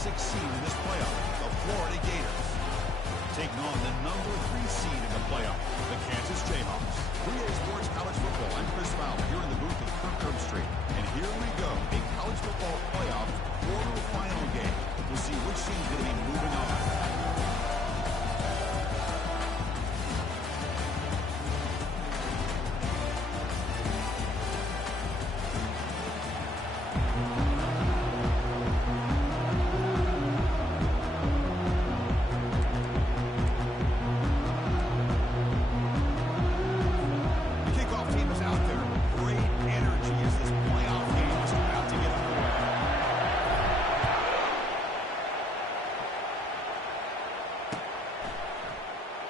6 seed in this playoff, the Florida Gators. Taking on the number 3 seed in the playoff, the Kansas Jayhawks. 3A Sports College Football. I'm Chris Fowler here in the booth at Kirk Street. And here we go, a college football playoff quarterfinal game. We'll see which team's going to be moving on.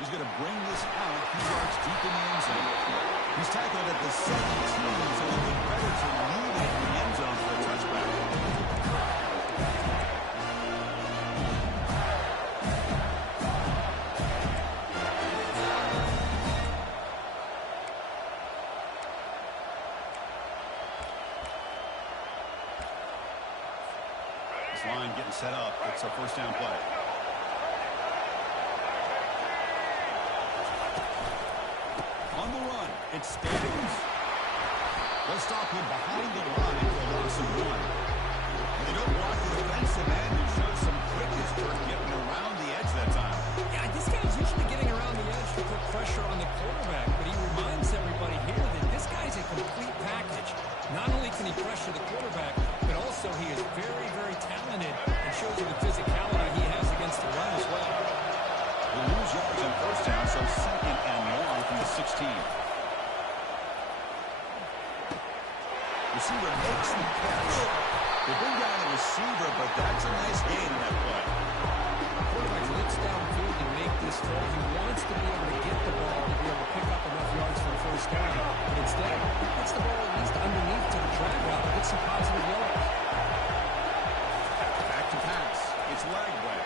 He's going to bring this out a few yards deep in the end zone. He's tackled at the 17, so the Gators are leading in the end zone for a touchback. This line getting set up. It's a first down play. On the run, it's Gators. They'll stop him behind the line for a loss of 1. And they don't block the defensive end and show some quickness for getting around the edge that time. Yeah, this guy's usually getting around the edge to put pressure on the quarterback, but he reminds everybody here that this guy's a complete package. Not only can he pressure the quarterback, but also he is very, very talented and shows you the physicality he has against the run as well. They lose yards on first down, so 2nd and 1 from the 16. Receiver makes the catch. They bring down the receiver, but that's a nice gain in that play. The quarterback looks downfield to make this throw. He wants to be able to get the ball to be able to pick up enough yards for a first down. But instead, he gets the ball at least underneath to the drag route and gets some positive yards. Back to pass. It's Lagway.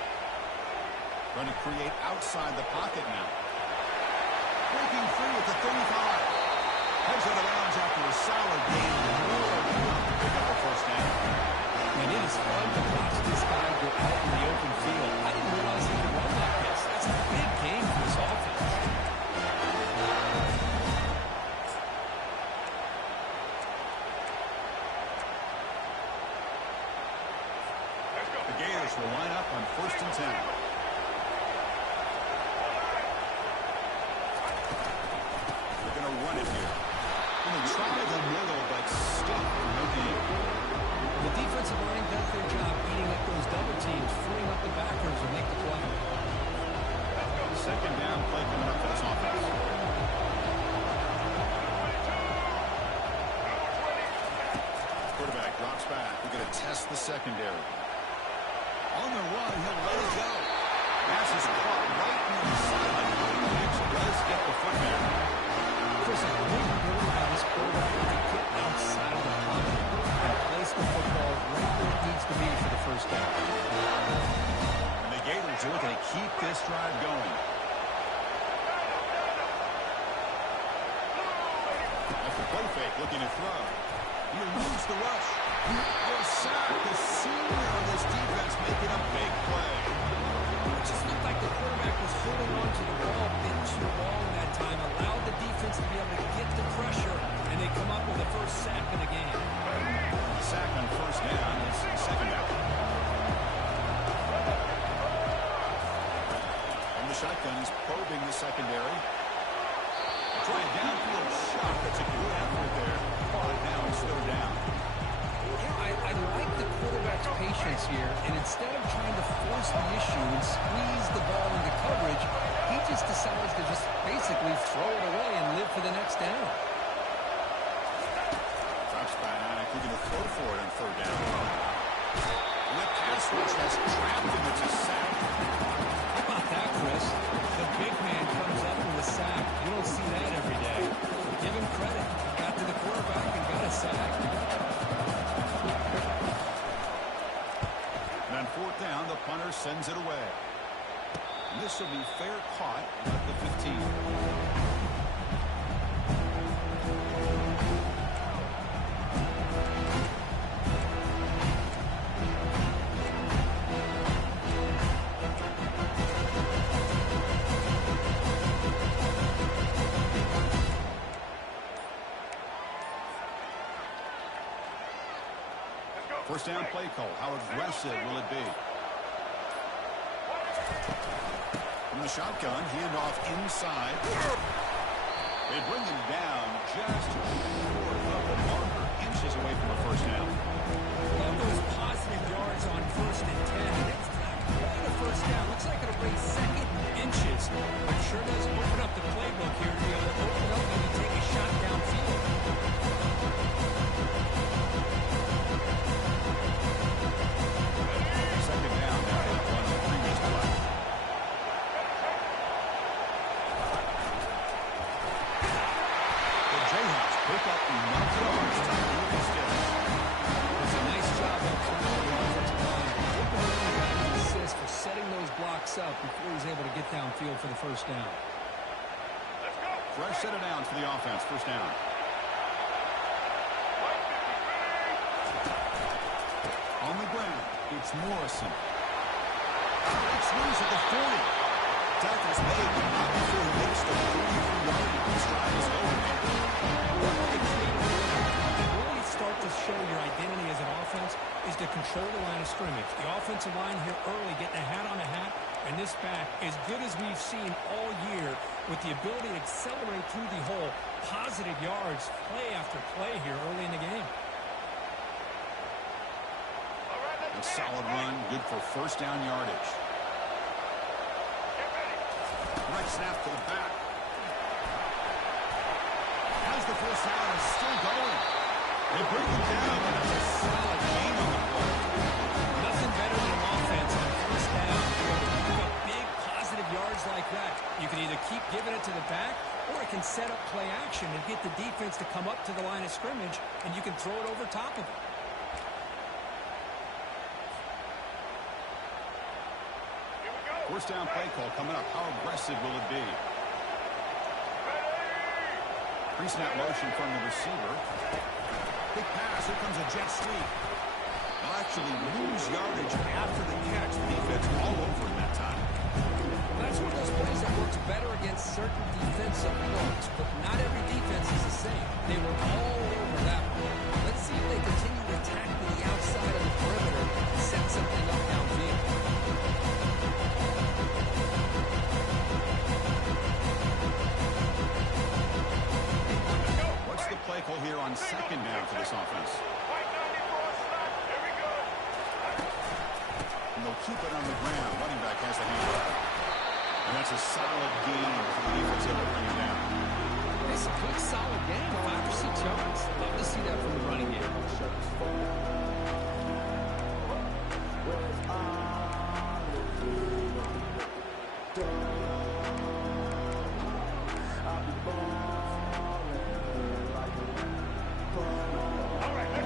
Trying to create outside the pocket now. Breaking free at the 35. Heads out of bounds after a solid gain. Pick up a first down. And it is fun to watch this guy go out in the open field. I didn't realize he could run like this. That's a big game for this offense. The Gators will line up on 1st and 10. Run it here. Going to try the middle, but stuck for no gain. The defensive line does their job eating up those double teams, freeing up the backers and make the play. 2nd down play coming up for this offense. Quarterback drops back. We're going to test the secondary. On the run, he'll let it go. Pass is caught right near the sideline. He does get the foot there. Chris, a great ability by this quarterback to get outside of the pocket and place the football right where it needs to be for the first down. And the Gators are looking to keep this drive going. After play fake, looking to throw. He eludes the rush. Oh, sack. The senior on this defense making a big play. It just looked like the quarterback was holding on to the ball a bit too long that time, allowed the defense to be able to get the pressure, and they come up with the first sack of the game. Sack on first down is 2nd down. From the shotgun, he's probing the secondary. Try a downfield shot. That's a good effort there. But now it's 3rd down. I like the quarterback's patience here, and instead of trying to force the issue and squeeze the ball into coverage, he just decides to just basically throw it away and live for the next down. Drops back. We're going to throw for it on 3rd down. And that pass rush has trapped him. It's a sack. How about that, Chris? The big man comes up with a sack. You don't see that every day. Give him credit. Got to the quarterback and got a sack. And on 4th down, the punter sends it away. And this will be fair caught at the 15. First down play call. How aggressive will it be? From the shotgun, handoff inside. They bring him down just short of the marker, inches away from a first down. Love those positive yards on 1st and 10. It's not quite a first down. Looks like it'll bring second inches, but sure does open up the playbook here to be able to open up and take a shot downfield. Second down after that run the previous play. The Jayhawks pick up enough yards to move the sticks. It's a nice job up front on the offensive line. Give the running back an assist for setting those blocks up before he's able to get downfield for the first down. Fresh set of downs for the offense. First down. On the ground, it's Morrison. Breaks loose at the 40. Tackle's made, but not before he makes the 33-yard line. Stride is over. Really start to show your identity as an offense is to control the line of scrimmage. The offensive line here early getting a hat on a hat, and this back, as good as we've seen all year, with the ability to accelerate through the hole, positive yards, play after play here early in the game. A solid run, good for first down yardage. Right snap to the back. Has the first down, is still going. They bring him down, and that's a solid gain on the play. Nothing better than an offense on first down to be able to pick up big positive yards like that. You can either keep giving it to the back, or it can set up play action and get the defense to come up to the line of scrimmage, and you can throw it over top of it. First down play call coming up. How aggressive will it be? Pre-snap motion from the receiver. Big pass. Here comes a jet sweep. They'll actually lose yardage after the catch. The defense all over him that time. That's one of those plays that works better against certain defensive looks, but not every defense is the same. They were all over that one. Let's see if they continue to attack to the outside of the perimeter and set something up downfield. What's the play call here on second down for this offense? And they'll keep it on the ground. Running back has the handoff. And that's a solid gain for the defense able to bring him down. It's a good, solid game. 5 or 6 yards. Love to see that from the running game.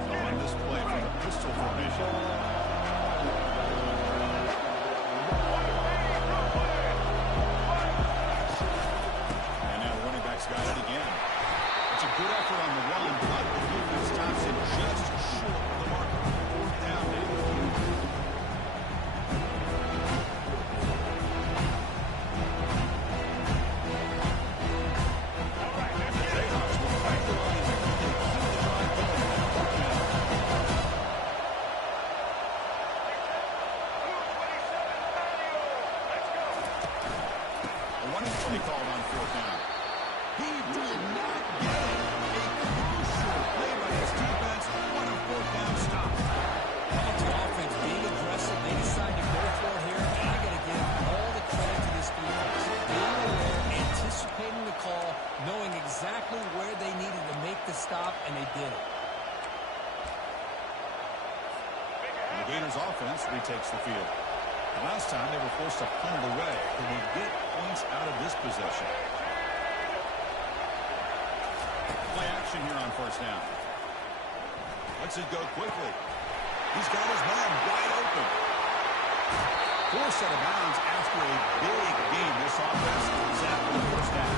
They'll run this play from the pistol formation. Got it again. It's a good effort on the run, but the defense stops it just short of the marker. Fourth down, Jayhawks will fight the line and keep the drive going. A running play called on fourth down. He did not get it. A crucial play by his defense on a fourth down stop. How about the offense being aggressive? They decide to go for it here, and I got to give all the credit to this defense. Being aware, anticipating the call, knowing exactly where they needed to make the stop, and they did it. The Gators offense retakes the field. The last time they were forced to punt it away. Can they get points out of this possession? Play action here on first down. Lets it go quickly. He's got his man wide open. Forced out of bounds after a big game. This offense is after the first down.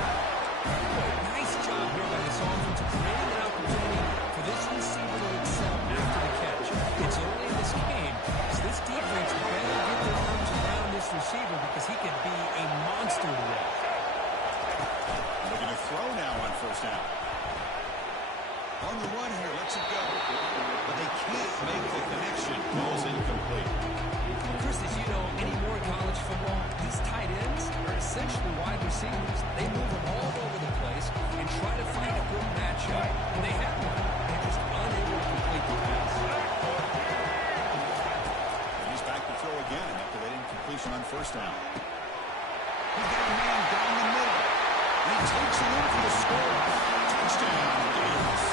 Nice job here by this offense to create an opportunity for this receiver to excel after the catch. It's early in this game, so this defense better get their arms around this receiver because he could be a monster today. Looking to throw now on first down. On the run here, lets it go. But they can't make the connection throw again after that incompletion on first down. He's got a man down the middle. And he takes it in for the score. Touchdown, Gators.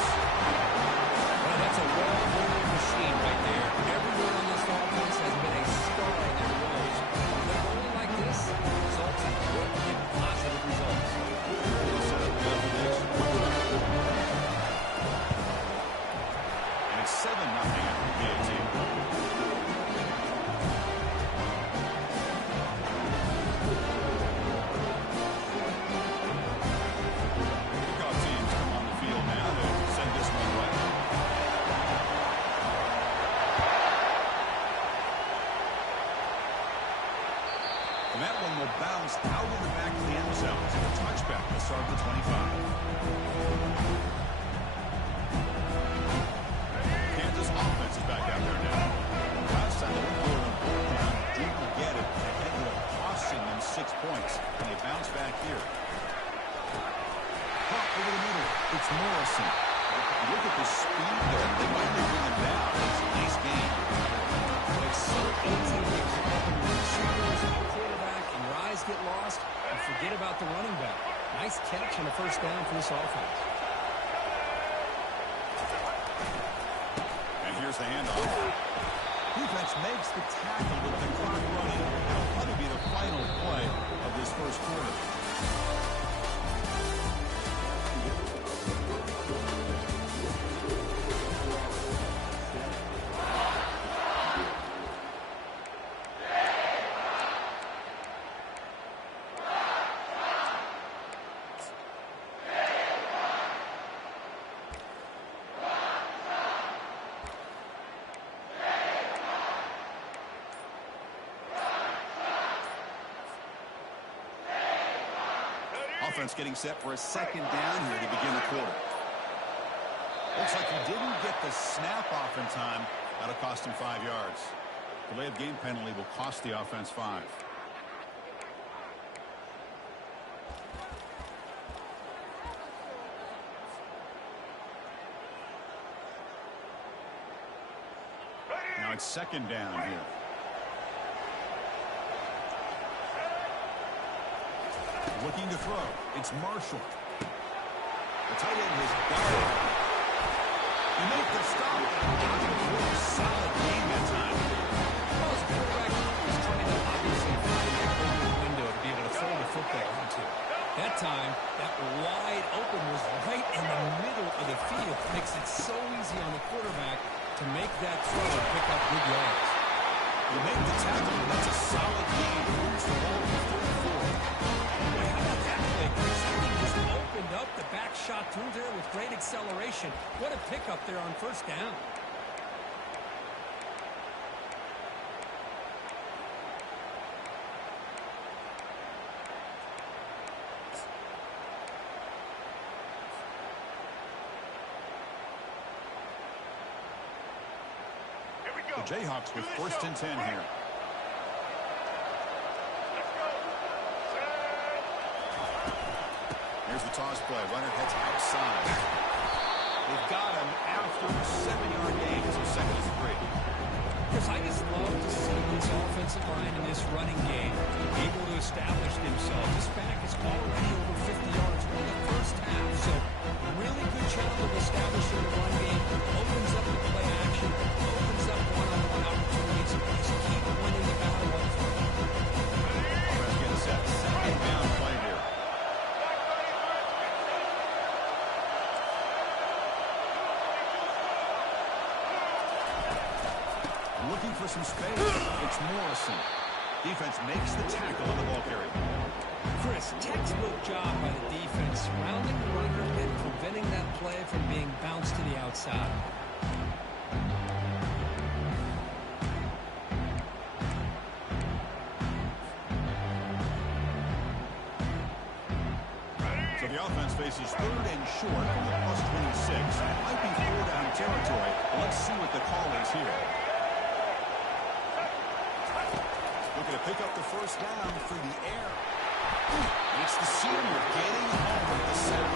Well, that's a well-oiled machine right there. Everyone on this offense has been a star in their roles. When they're rolling like this, results in quick and positive results. And it's 7-0 after PAT. And that one will bounce out of the back of the end zone. It's a touchback to start the 25. Kansas offense is back out there now. Last time they were going on fourth down, didn't get it. They ended up costing them 6 points. And they bounce back here. Caught over the middle. It's Morrison. Look at the speed there. They might bring him down. It's a nice game. It's so easy to get caught up in the receivers and the quarterback, and your eyes get lost, and forget about the running back. Nice catch and a first down for this offense. And here's the handoff. Defense makes the tackle with the clock running. It'll probably be the final play of this first quarter. Offense getting set for a second down here to begin the quarter. Looks like he didn't get the snap off in time. That'll cost him 5 yards. Delay of game penalty will cost the offense 5. Now it's second down here. Looking to throw. It's Marshall. The tight end has got it. He made the stop. Really solid game that time. Well, as a quarterback, he's trying to obviously find that open window to be able to throw the football into. That time, that wide open was right in the middle of the field. Makes it so easy on the quarterback to make that throw and pick up good yards. You make the tackle, and that's a solid game. Moves the ball to 34. Opened up the back shot through there with great acceleration. What a pickup there on first down. The Jayhawks with first and 10 here. Here's the toss play. Runner heads outside. They've got him after a 7-yard gain. So second is 3. Chris, I just love to see this offensive line in this running game able to establish themselves. This back is already over 50 yards in the first half. So really good job of establishing the run game. Opens up the play action. Opens up one-on-one opportunities. Just keep winning the battle up front. Let's get set. Second down play here. Looking for some space. It's Morrison. Defense makes the tackle on the ball carrier. Chris, textbook job by the defense, surrounding the runner and preventing that play from being bounced to the outside. So the offense faces third and short from the plus 26. It might be 4-down territory. Let's see what the call is here. Looking to pick up the first down through the air. And it's the senior getting home with the sack.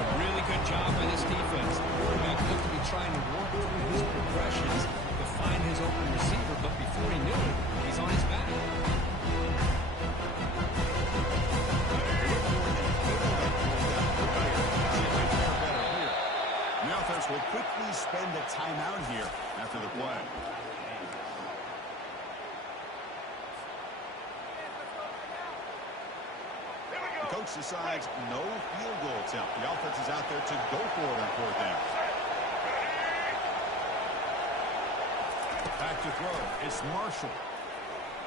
A really good job by this defense. The quarterback looked to be trying to work through his progressions to find his open receiver, but before he knew it, timeout here after the play. The coach decides no field goal attempt. The offense is out there to go for it on fourth down. Back to throw. It's Marshall.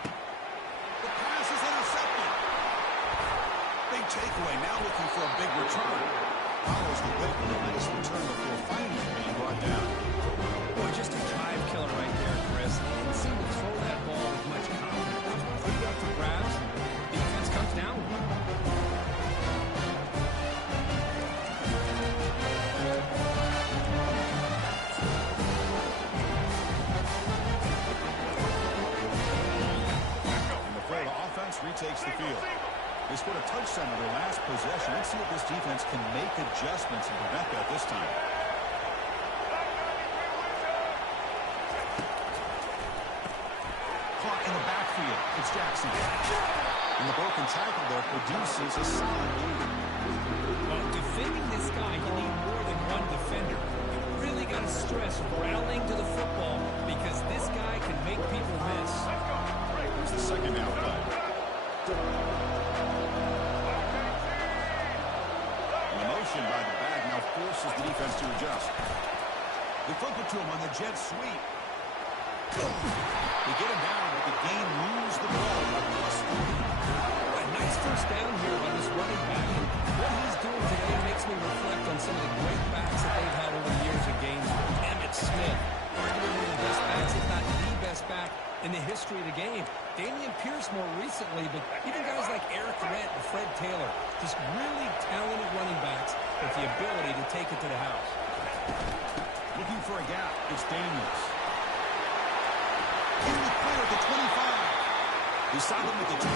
The pass is intercepted. Big takeaway. Now looking for a big return. Follows the play with a nice return before finally being brought down. Boy, just a drive killer right there, Chris. He didn't seem to throw that ball with much confidence. Put it up for grabs. Defense comes down. Retakes the field. They scored a touchdown on their last possession. Let's see if this defense can make adjustments and prevent that this time. Caught in the backfield. It's Jackson. And the broken tackle there produces a solid lead. Well, defending this guy, you need more than one defender. You really got to stress rallying to the football because this guy can make people miss. Here's the second down play. The motion by the back now forces the defense to adjust. They flip it to him on the jet sweep. They get him down, but the game moves the ball. A nice first down here by this running back. And what he's doing today makes me reflect on some of the great backs that they've had over the years of games. Emmitt Smith, arguably one of the best backs, if not the best back in the history of the game. Damian Pierce more recently, but even guys like Eric Rent and Fred Taylor, just really talented running backs with the ability to take it to the house. Looking for a gap, it's Daniels. In the clear at the 25. Beside him at the 23,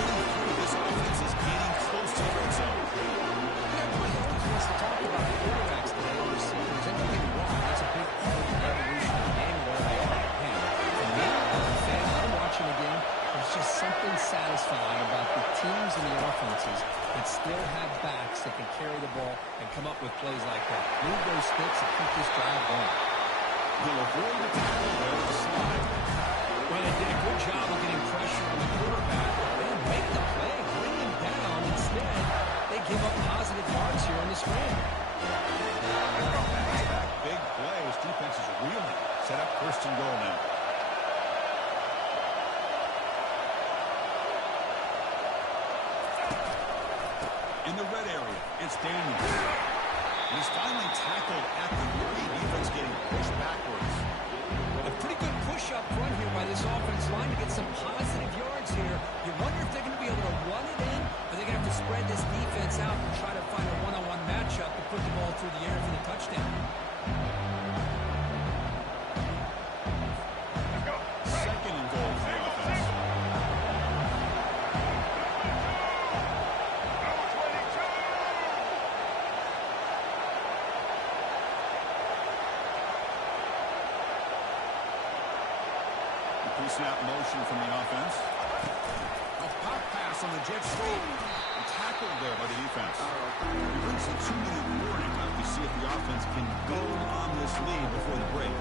this offense is getting close to the red zone. Everybody always wants to talk about the quarterbacks today or receivers. And don't get me wrong, that's a big part of the evolution of the game where they are. For me, as a fan, I'm watching the game. There's just something satisfying about the teams and the offenses that still have backs that can carry the ball and come up with plays like that. Move those sticks and keep this drive going. He'll avoid the tackle with the slide. Well, they did a good job of getting pressure on the quarterback. They didn't make the play, bring him down. Instead, they give up positive yards here on the scramble. Big play. His defense is reeling. Set up first and goal now. In the red area, it's Daniels. He's finally tackled at the 3. Defense getting pushed backwards. A pretty good push up front here by this offense line to get some positive yards here. You wonder if they're going to be able to run it in, or they're going to have to spread this defense out and try to find a one-on-one matchup to put the ball through the air for the touchdown. Second and goal for the offense. Pre-snap motion from the offense. A pop pass on the jet sweep. Tackled there by the defense. He brings the 2-minute warning out to see if the offense can build on this lead before the break.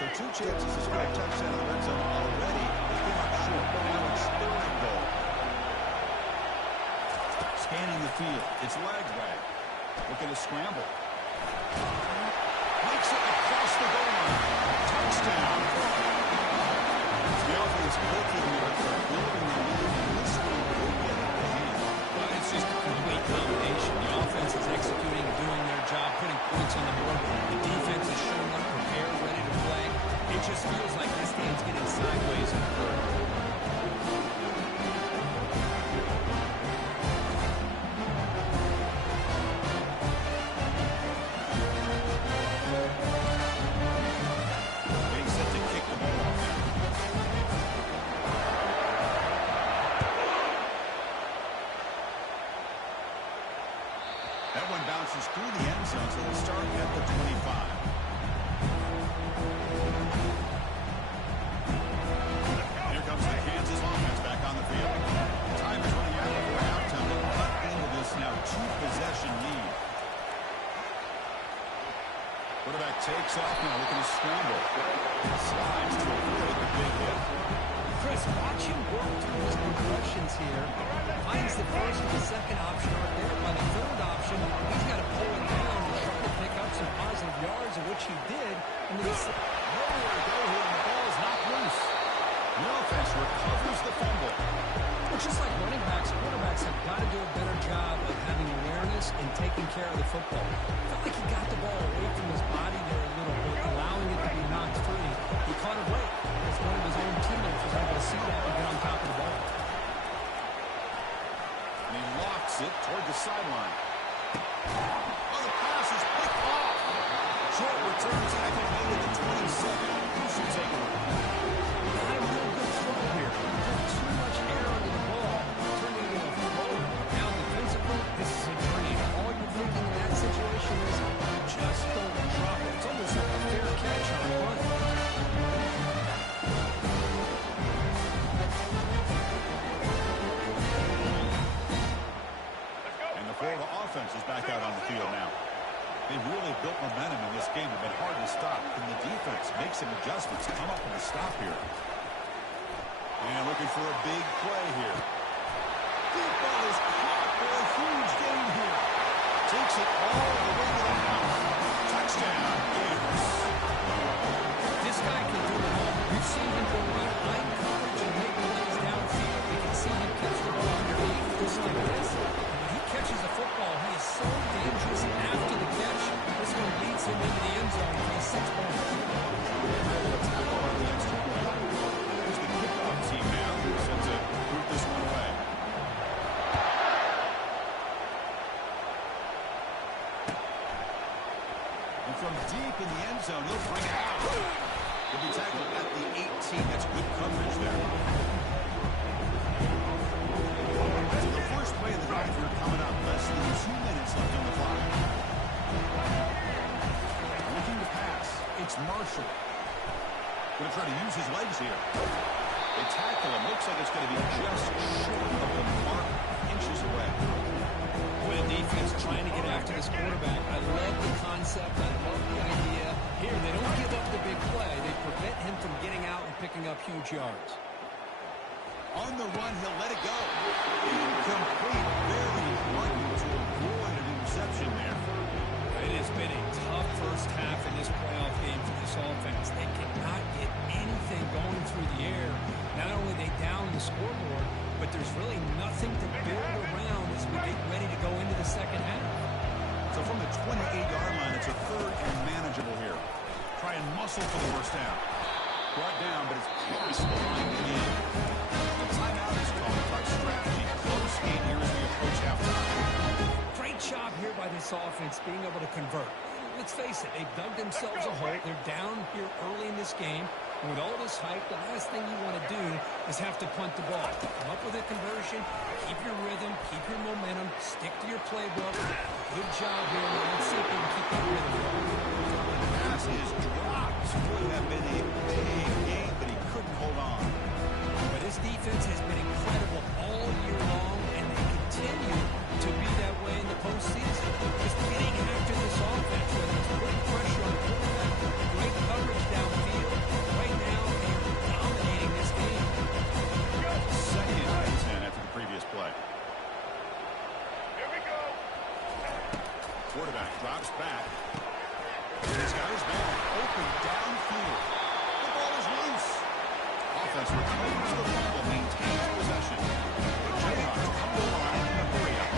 So 2 chances to score a touchdown in the red zone already. They came up short, but now it's third and goal. Scanning the field. It's Lagway. Looking to scramble. Makes it across the goal line. Touchdown. The offense looking here for building the lead, and this one will get out of hand. Well, it's just a complete combination. The offense is executing, doing their job, putting points on the board. The defense is showing up, prepared, ready to play. It just feels like this game's getting sideways in a hurry. That one bounces through the end zone, so they'll start at the 25. Here comes the Quarterback takes off now, looking to scramble. Slides to avoid the big hit. Chris, watch him work through his progressions here. Finds the first and the second option right there. By the third option, he's got to pull it down and try to pick up some positive yards, of which he did. And then he's nowhere to go here, and the ball is knocked loose. The offense recovers the fumble. Well, just like running backs, quarterbacks have got to do a better job of having awareness and taking care of the football. Felt like he got the ball away from his body there a little bit, allowing it to be knocked free. He caught it late as one of his own teammates was able to see that and get on top of the ball. And he locks it toward the sideline. Oh, the pass is picked off. Short return tackle made at the 27. Who should take it? Not a real good throw here. Too much air under the ball, turning it into a floater. Now defensively, this is a dream. All you're thinking in that situation is just don't drop it. It's almost like a fair catch on a run. And the Florida offense is back out on the field now. They've really built momentum in this game. They've been hard to stop. And the defense makes some adjustments. Come up with a stop here. And looking for a big play here. Deep ball is caught for a huge gain here. Takes it all the way to the house. Touchdown, Gators. This guy can do it all. We've seen him go right line coverage and make plays downfield. We can see him catch the ball underneath just like this. When he catches the football, he is so dangerous after the catch. This one leads him into the end zone for a 6 points. Here's the kickoff team now. Set to move this one away. And from deep in the end zone, he'll bring it out. He'll be tackled at the 18. That's good coverage there. So the first play of the drive here coming up. Less than 2 minutes left on the clock. Looking to pass. It's Marshall. Going to try to use his legs here. They tackle him. Looks like it's going to be just short of the mark, inches away. Boy, the defense trying to get after this quarterback. I love the concept. I love the idea. Here, they don't give up the big play. They prevent him from getting out and picking up huge yards. On the run, he'll let it go. Incomplete. Very lucky to avoid an interception there. It has been a tough first half in this playoff game for this offense. They cannot get anything going through the air. Not only are they down the scoreboard, but there's really nothing to build around as we get ready to go into the second half. So from the 28-yard line, it's a third and manageable here. Try and muscle for the first down. Brought down, but it's close behind the game. The timeout is called. Our strategy. Close game here as we approach halftime. Great job here by this offense being able to convert. Let's face it, they've dug themselves a hole. They're down here early in this game. And with all this hype, the last thing you want to do is have to punt the ball. Come up with a conversion, keep your rhythm, keep your momentum, stick to your playbook. Good job here. Now let's see if they can keep that rhythm going. The pass is dropped. Would have been a big game, but he couldn't hold on. But his defense has been incredible all year long, and they continue to be that way in the postseason. Just getting after this offense, whether it's putting pressure on the quarterback, great coverage downfield. Right now, they're dominating this game. Second and 10 after the previous play. Here we go. Quarterback drops back. He's got his man open downfield. The ball is loose. Offense recovers the ball, maintains possession. The Jayhawks come to the line in a hurry-up.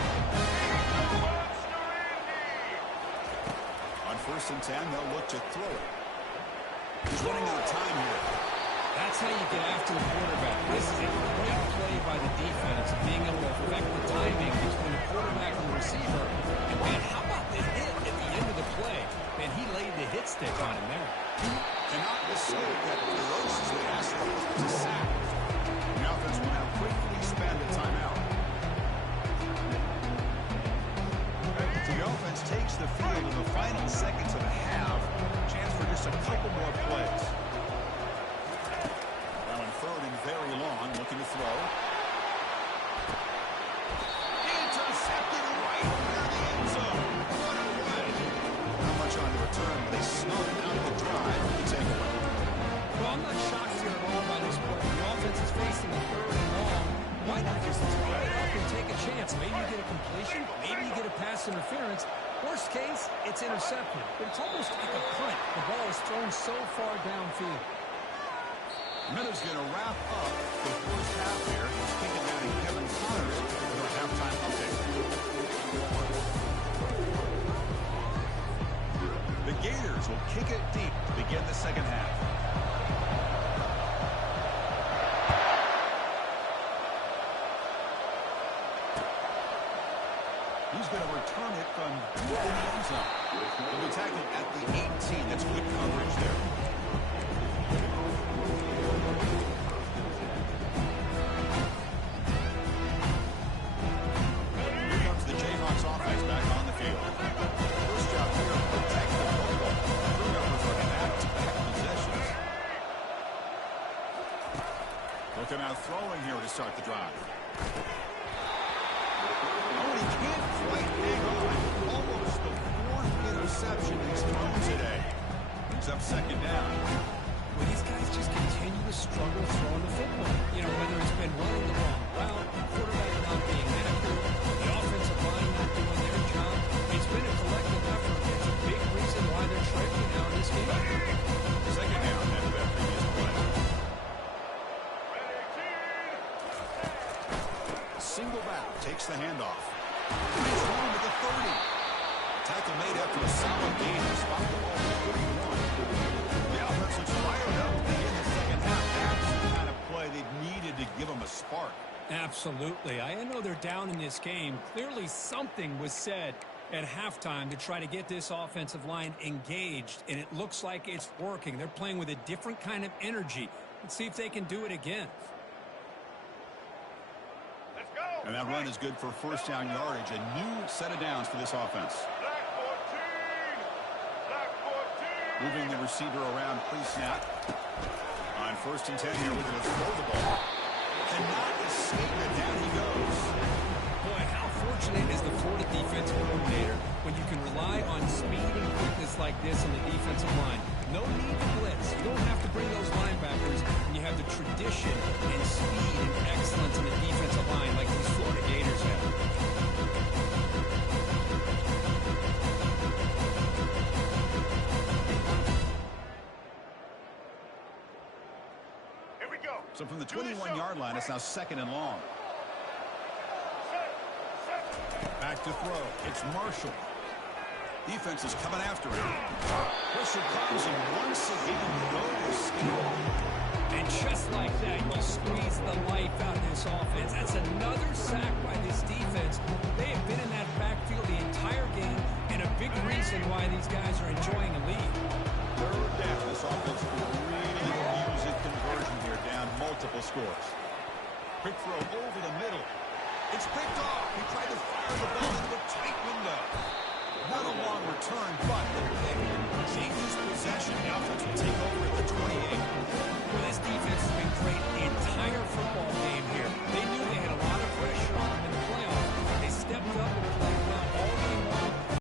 On 1st and 10, they'll look to throw it. He's running out of time here. That's how you get after the quarterback. This is a great play by the defense, being able to affect the timing between the quarterback and the receiver. And, man, how about the hit at the end of the play? Man, he laid the hit stick on him there. Cannot mistake that ferociously athletic to sack. The offense will now quickly spend a timeout. So the offense takes the field in the final seconds of the half. Chance for just a couple more plays. Now in 3rd and very long, looking to throw. Intercepted right near the end zone. What a run. Not much on the return, but they not shocked here at all by this play. The offense is facing a third and long. Why not just throw it up and take a chance? Maybe you get a completion. Maybe you get a pass interference. Worst case, it's intercepted. But it's almost like a punt. The ball is thrown so far downfield. Minutes going to wrap up the first half here. Kicking down to Kevin Connors with our halftime update. The Gators will kick it deep to begin the second half. He's going to return it from deep in the end zone. He'll be tackled at the 18. That's good coverage there. Here comes the Jayhawks offense back on the field. First job here, protect the football. Turnovers are back-to-back possessions. Looking out throwing here to start the drive. He can't quite hang on. Almost the fourth interception he's thrown today. He's up second down. Well, these guys just continue to struggle throwing the football. You know, whether it's been running the wrong route, quarterback not being accurate, the offensive line not doing their job. It's been a collective effort. It's a big reason why they're trailing now in this game. Second down after that previous play. Single back takes the handoff. He's home at the 30. Tackle made after a solid gain. Spot the ball at 31. The offense looks fired up to begin the second half. That's the kind of play they've needed to give them a spark. Absolutely. I know they're down in this game. Clearly something was said at halftime to try to get this offensive line engaged, and it looks like it's working. They're playing with a different kind of energy. Let's see if they can do it again. And that run is good for first down yardage. A new set of downs for this offense. Black 14. Moving the receiver around pre-snap. On first and 10 here, we're going to throw the ball. Cannot escape it. Down he goes. Boy, how fortunate is the Florida defensive coordinator when you can rely on speed and quickness like this in the defensive line. No need to blitz. You don't have to bring those linebackers, and you have the tradition and speed and excellence in the defensive line like these Florida Gators have. Here we go. So from the 21-yard line, it's now second and long. Back to throw. It's Marshall. Defense is coming after him. Pressure comes, and once again, no escape. And just like that, you squeeze the life out of this offense. That's another sack by this defense. They have been in that backfield the entire game, and a big reason why these guys are enjoying a lead. Third down. This offense will really use a conversion here, down multiple scores. Quick throw over the middle. It's picked off. He tried to fire the ball into a tight window. Not a long return, but the pick. James